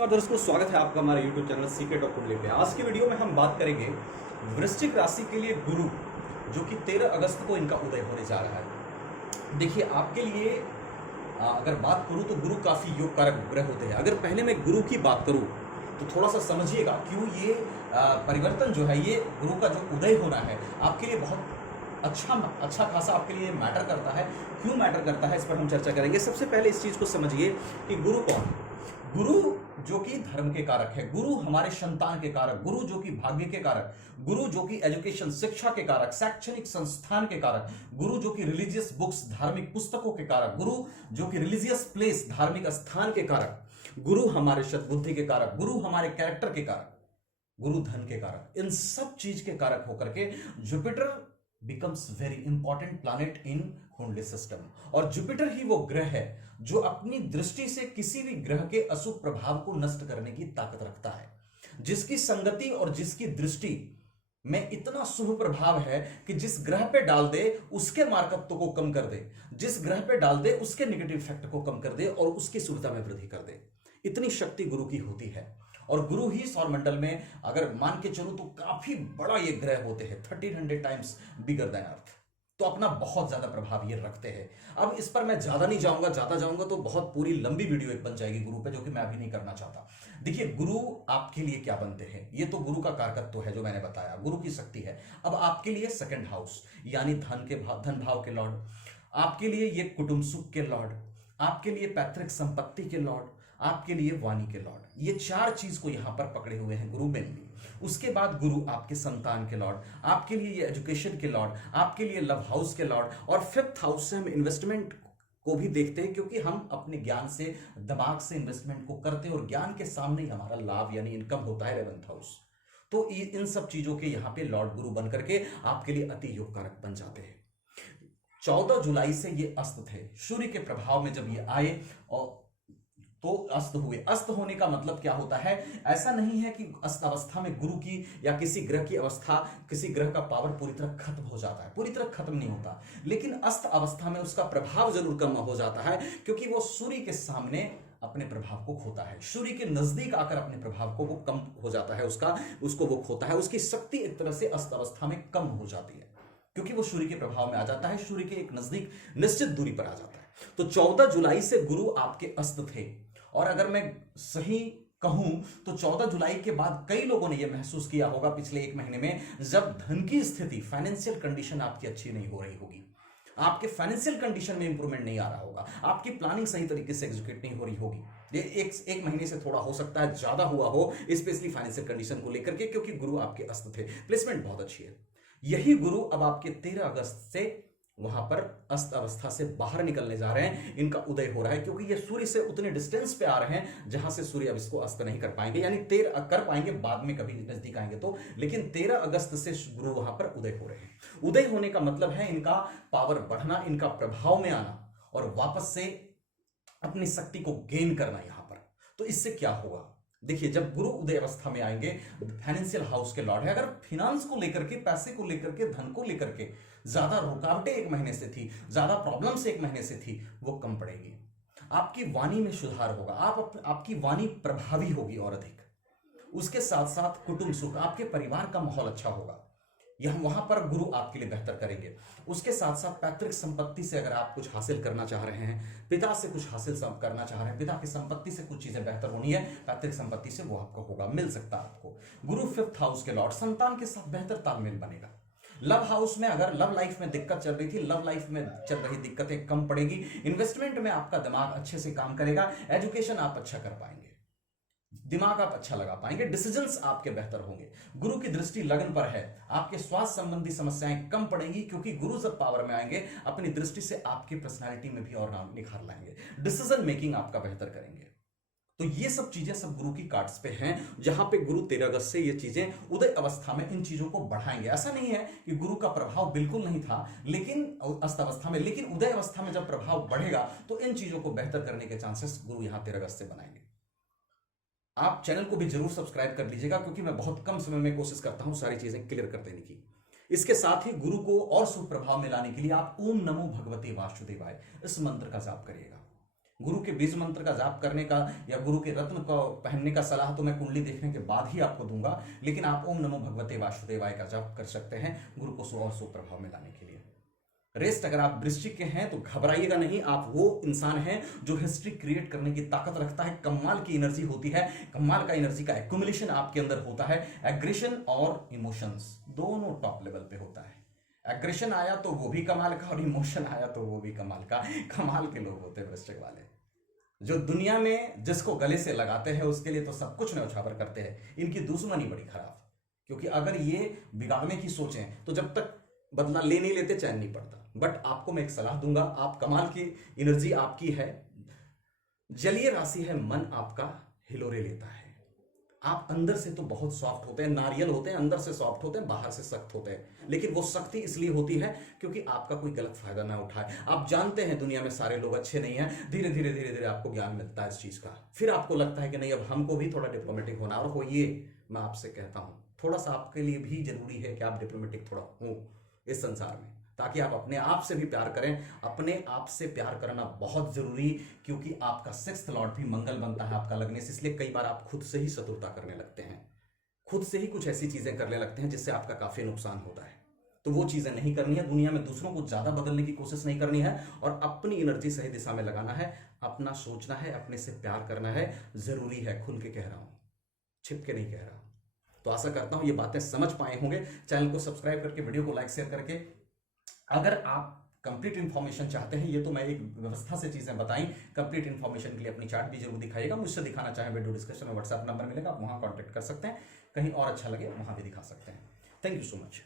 और दर्शकों, स्वागत है आपका हमारे YouTube चैनल सीक्रेट ऑफ कुंडली पे। आज की वीडियो में हम बात करेंगे वृश्चिक राशि के लिए गुरु, जो कि 13 अगस्त को इनका उदय होने जा रहा है। देखिए, आपके लिए अगर बात करूं तो गुरु काफी योग कारक ग्रह होते हैं। अगर पहले मैं गुरु की बात करूं तो थोड़ा सा समझिएगा क्यों ये परिवर्तन जो है, ये गुरु का जो उदय होना है आपके लिए बहुत अच्छा खासा आपके लिए मैटर करता है। क्यों मैटर करता है, इस पर हम चर्चा करेंगे। सबसे पहले इस चीज को समझिए कि गुरु कौन है। गुरु जो कि धर्म के कारक है, गुरु हमारे संतान के कारक, गुरु जो कि भाग्य के कारक, गुरु जो कि एजुकेशन शिक्षा के कारक, शैक्षणिक संस्थान के कारक, गुरु जो कि रिलीजियस बुक्स धार्मिक पुस्तकों के कारक, गुरु जो कि रिलीजियस प्लेस धार्मिक स्थान के कारक, गुरु हमारे सद्बुद्धि के कारक, गुरु हमारे कैरेक्टर के कारक, गुरु धन के कारक, इन सब चीज के कारक होकर के Jupiter becomes very important planet in कुंडली सिस्टम। और जुपिटर ही वो ग्रह है जो अपनी दृष्टि से किसी भी ग्रह के अशुभ प्रभाव को नष्ट करने की ताकत रखता है। जिसकी संगति और जिसकी दृष्टि में इतना शुभ प्रभाव है कि जिस ग्रह पे डाल दे उसके मार्कत्व को कम कर दे, जिस ग्रह पे डाल दे उसके नेगेटिव इफेक्ट को कम कर दे और उसकी शुभता में वृद्धि कर दे। इतनी शक्ति गुरु की होती है। और गुरु ही सौरमंडल में अगर मान के चलो तो काफी बड़ा ये ग्रह होते हैं, 1300 टाइम्स बिगर देन अर्थ। तो अपना बहुत ज्यादा प्रभाव ये रखते हैं। अब इस पर मैं ज्यादा नहीं जाऊंगा, ज्यादा जाऊंगा तो बहुत पूरी लंबी वीडियो एक बन जाएगी गुरु पे, जो कि मैं अभी नहीं करना चाहता। देखिए, गुरु आपके लिए क्या बनते हैं, ये तो गुरु का कारकत्व है जो मैंने बताया, गुरु की शक्ति है। अब आपके लिए सेकंड हाउस यानी धन भाव के लॉर्ड, आपके लिए ये कुटुंब सुख के लॉर्ड, आपके लिए पैतृक संपत्ति के लॉर्ड, आपके लिए वाणी के लॉर्ड, ये चार चीज को यहां पर पकड़े हुए हैं गुरु में। उसके बाद गुरु आपके संतान के लॉर्ड, आपके लिए ये एजुकेशन के लॉर्ड, आपके लिए लव हाउस के लॉर्ड, और फिफ्थ हाउस से हम इन्वेस्टमेंट को भी देखते हैं, क्योंकि हम अपने ज्ञान से दिमाग से इन्वेस्टमेंट को करते हैं और ज्ञान के सामने ही हमारा लाभ यानी इनकम होता है 11th हाउस। तो इन सब चीजों के यहाँ पे लॉर्ड गुरु बन करके आपके लिए अति योग कारक बन जाते हैं। 14 जुलाई से ये अस्त थे, सूर्य के प्रभाव में जब ये आए और तो अस्त हुए। अस्त होने का मतलब क्या होता है, ऐसा नहीं है कि अस्त अवस्था में गुरु की या किसी ग्रह की अवस्था, किसी ग्रह का पावर पूरी तरह खत्म हो जाता है, पूरी तरह खत्म नहीं होता, लेकिन अस्त अवस्था में उसका प्रभाव जरूर कम हो जाता है, क्योंकि वो सूर्य के सामने अपने प्रभाव को खोता है, सूर्य के नजदीक आकर अपने प्रभाव को वो कम हो जाता है, उसको वो खोता है, उसकी शक्ति एक तरह से अस्त अवस्था में कम हो जाती है, क्योंकि वो सूर्य के प्रभाव में आ जाता है, सूर्य के एक नजदीक निश्चित दूरी पर आ जाता है। तो 14 जुलाई से गुरु आपके अस्त थे। और अगर मैं सही कहूं तो 14 जुलाई के बाद कई लोगों ने यह महसूस किया होगा पिछले एक महीने में, जब धन की स्थिति, फाइनेंशियल कंडीशन आपकी अच्छी नहीं हो रही होगी, आपके फाइनेंशियल कंडीशन में इंप्रूवमेंट नहीं आ रहा होगा, आपकी प्लानिंग सही तरीके से एग्जीक्यूट नहीं हो रही होगी। ये एक महीने से थोड़ा हो सकता है ज्यादा हुआ हो, स्पेशली फाइनेंशियल कंडीशन को लेकर के, क्योंकि गुरु आपके अस्त थे, प्लेसमेंट बहुत अच्छी है। यही गुरु अब आपके 13 अगस्त से वहां पर अस्त अवस्था से बाहर निकलने जा रहे हैं, इनका उदय हो रहा है, क्योंकि ये सूर्य से उतने डिस्टेंस पे आ रहे हैं जहां से सूर्य अब इसको अस्त नहीं कर पाएंगे, यानी 13 कर पाएंगे बाद में कभी नजदीक आएंगे तो, लेकिन 13 अगस्त से गुरु वहां पर उदय हो रहे हैं। उदय होने का मतलब है इनका पावर बढ़ना, इनका प्रभाव में आना और वापस से अपनी शक्ति को गेन करना यहां पर। तो इससे क्या होगा, देखिए, जब गुरु उदय अवस्था में आएंगे, फाइनेंशियल हाउस के लॉर्ड है, अगर फिनांस को लेकर के, पैसे को लेकर के, धन को लेकर के ज्यादा रुकावटें एक महीने से थी, ज्यादा प्रॉब्लम्स एक महीने से थी, वो कम पड़ेगी। आपकी वाणी में सुधार होगा, आपकी वाणी प्रभावी होगी और अधिक। उसके साथ साथ कुटुंब सुख, आपके परिवार का माहौल अच्छा होगा, यह वहां पर गुरु आपके लिए बेहतर करेंगे। उसके साथ साथ पैतृक संपत्ति से अगर आप कुछ हासिल करना चाह रहे हैं, पिता से कुछ हासिल करना चाह रहे हैं, पिता की संपत्ति से कुछ चीजें बेहतर होनी है, पैतृक संपत्ति से वो आपको होगा, मिल सकता है आपको। गुरु फिफ्थ हाउस के लॉर्ड, संतान के साथ बेहतर तालमेल बनेगा। लव हाउस में अगर लव लाइफ में दिक्कत चल रही थी, लव लाइफ में चल रही दिक्कतें कम पड़ेगी। इन्वेस्टमेंट में आपका दिमाग अच्छे से काम करेगा, एजुकेशन आप अच्छा कर पाएंगे, दिमाग आप अच्छा लगा पाएंगे, डिसीजंस आपके बेहतर होंगे। गुरु की दृष्टि लगन पर है, आपके स्वास्थ्य संबंधी समस्याएं कम पड़ेंगी, क्योंकि गुरु जब पावर में आएंगे अपनी दृष्टि से आपकी पर्सनालिटी में भी और निखार लाएंगे, डिसीजन मेकिंग आपका बेहतर करेंगे। तो ये सब चीजें सब गुरु की कार्ड्स पे हैं, जहां पे गुरु 13 अगस्त से ये चीजें उदय अवस्था में इन चीजों को बढ़ाएंगे। ऐसा नहीं है कि गुरु का प्रभाव बिल्कुल नहीं था, लेकिन अस्त अवस्था में, लेकिन उदय अवस्था में जब प्रभाव बढ़ेगा तो इन चीजों को बेहतर करने के चांसेस गुरु यहां 13 अगस्त से बनाएंगे। आप चैनल को भी जरूर सब्सक्राइब कर लीजिएगा, क्योंकि मैं बहुत कम समय में कोशिश करता हूं सारी चीजें क्लियर कर देने की। इसके साथ ही गुरु को और शुभ प्रभाव में लाने के लिए आप ओम नमो भगवते वासुदेवाय इस मंत्र का जाप करिएगा। गुरु के बीज मंत्र का जाप करने का या गुरु के रत्न को पहनने का सलाह तो मैं कुंडली देखने के बाद ही आपको दूंगा, लेकिन आप ओम नमो भगवते वासुदेवाय का जाप कर सकते हैं गुरु को और सुप्रभाव में लाने के लिए। रेस्ट, अगर आप वृश्चिक के हैं तो घबराइएगा नहीं, आप वो इंसान हैं जो हिस्ट्री क्रिएट करने की ताकत रखता है, कमाल की एनर्जी होती है, कमाल का एनर्जी का एक्युमुलेशन आपके अंदर होता है। एग्रेशन और इमोशंस दोनों टॉप लेवल पे होता है। एग्रेशन आया तो वो भी कमाल का और इमोशन आया तो वो भी कमाल का। कमाल के लोग होते हैं वृश्चिक वाले, जो दुनिया में जिसको गले से लगाते हैं उसके लिए तो सब कुछ न्यौछावर करते हैं। इनकी दुश्मनी बड़ी खराब, क्योंकि अगर ये बिगाड़ने की सोचें तो जब तक बदला ले नहीं लेते चैन नहीं पड़ता। बट आपको मैं एक सलाह दूंगा, आप कमाल की एनर्जी आपकी है, जलीय राशि है, मन आपका हिलोरे लेता है। आप अंदर से तो बहुत सॉफ्ट होते हैं, नारियल होते हैं, अंदर से सॉफ्ट होते हैं, बाहर से सख्त होते हैं, लेकिन वो सख्ती इसलिए होती है क्योंकि आपका कोई गलत फायदा ना उठाए। आप जानते हैं दुनिया में सारे लोग अच्छे नहीं हैं, धीरे धीरे धीरे धीरे आपको ज्ञान मिलता है इस चीज का, फिर आपको लगता है कि नहीं अब हमको भी थोड़ा डिप्लोमेटिक होना। और होइए, मैं आपसे कहता हूं थोड़ा सा आपके लिए भी जरूरी है कि आप डिप्लोमेटिक थोड़ा हो इस संसार में, ताकि आप अपने आप से भी प्यार करें। अपने आप से प्यार करना बहुत जरूरी, क्योंकि आपका सिक्स्थ लॉर्ड भी मंगल बनता है आपका लगने से, इसलिए कई बार आप खुद से ही शत्रुता करने लगते हैं, खुद से ही कुछ ऐसी चीजें करने लगते हैं जिससे आपका काफी नुकसान होता है। तो वो चीजें नहीं करनी है, दुनिया में दूसरों को ज्यादा बदलने की कोशिश नहीं करनी है, और अपनी एनर्जी सही दिशा में लगाना है, अपना सोचना है, अपने से प्यार करना है। जरूरी है, खुल के कह रहा हूं, छिप के नहीं कह रहा हूं। तो आशा करता हूं ये बातें समझ पाए होंगे। चैनल को सब्सक्राइब करके, वीडियो को लाइक शेयर करके, अगर आप कंप्लीट इन्फॉर्मेशन चाहते हैं, ये तो मैं एक व्यवस्था से चीजें बताई, कंप्लीट इन्फॉर्मेशन के लिए अपनी चार्ट भी जरूर दिखाइएगा। मुझसे दिखाना चाहें वीडियो डिस्क्रिप्शन में व्हाट्सएप नंबर मिलेगा, आप वहां कांटेक्ट कर सकते हैं। कहीं और अच्छा लगे वहां भी दिखा सकते हैं। Thank you so much.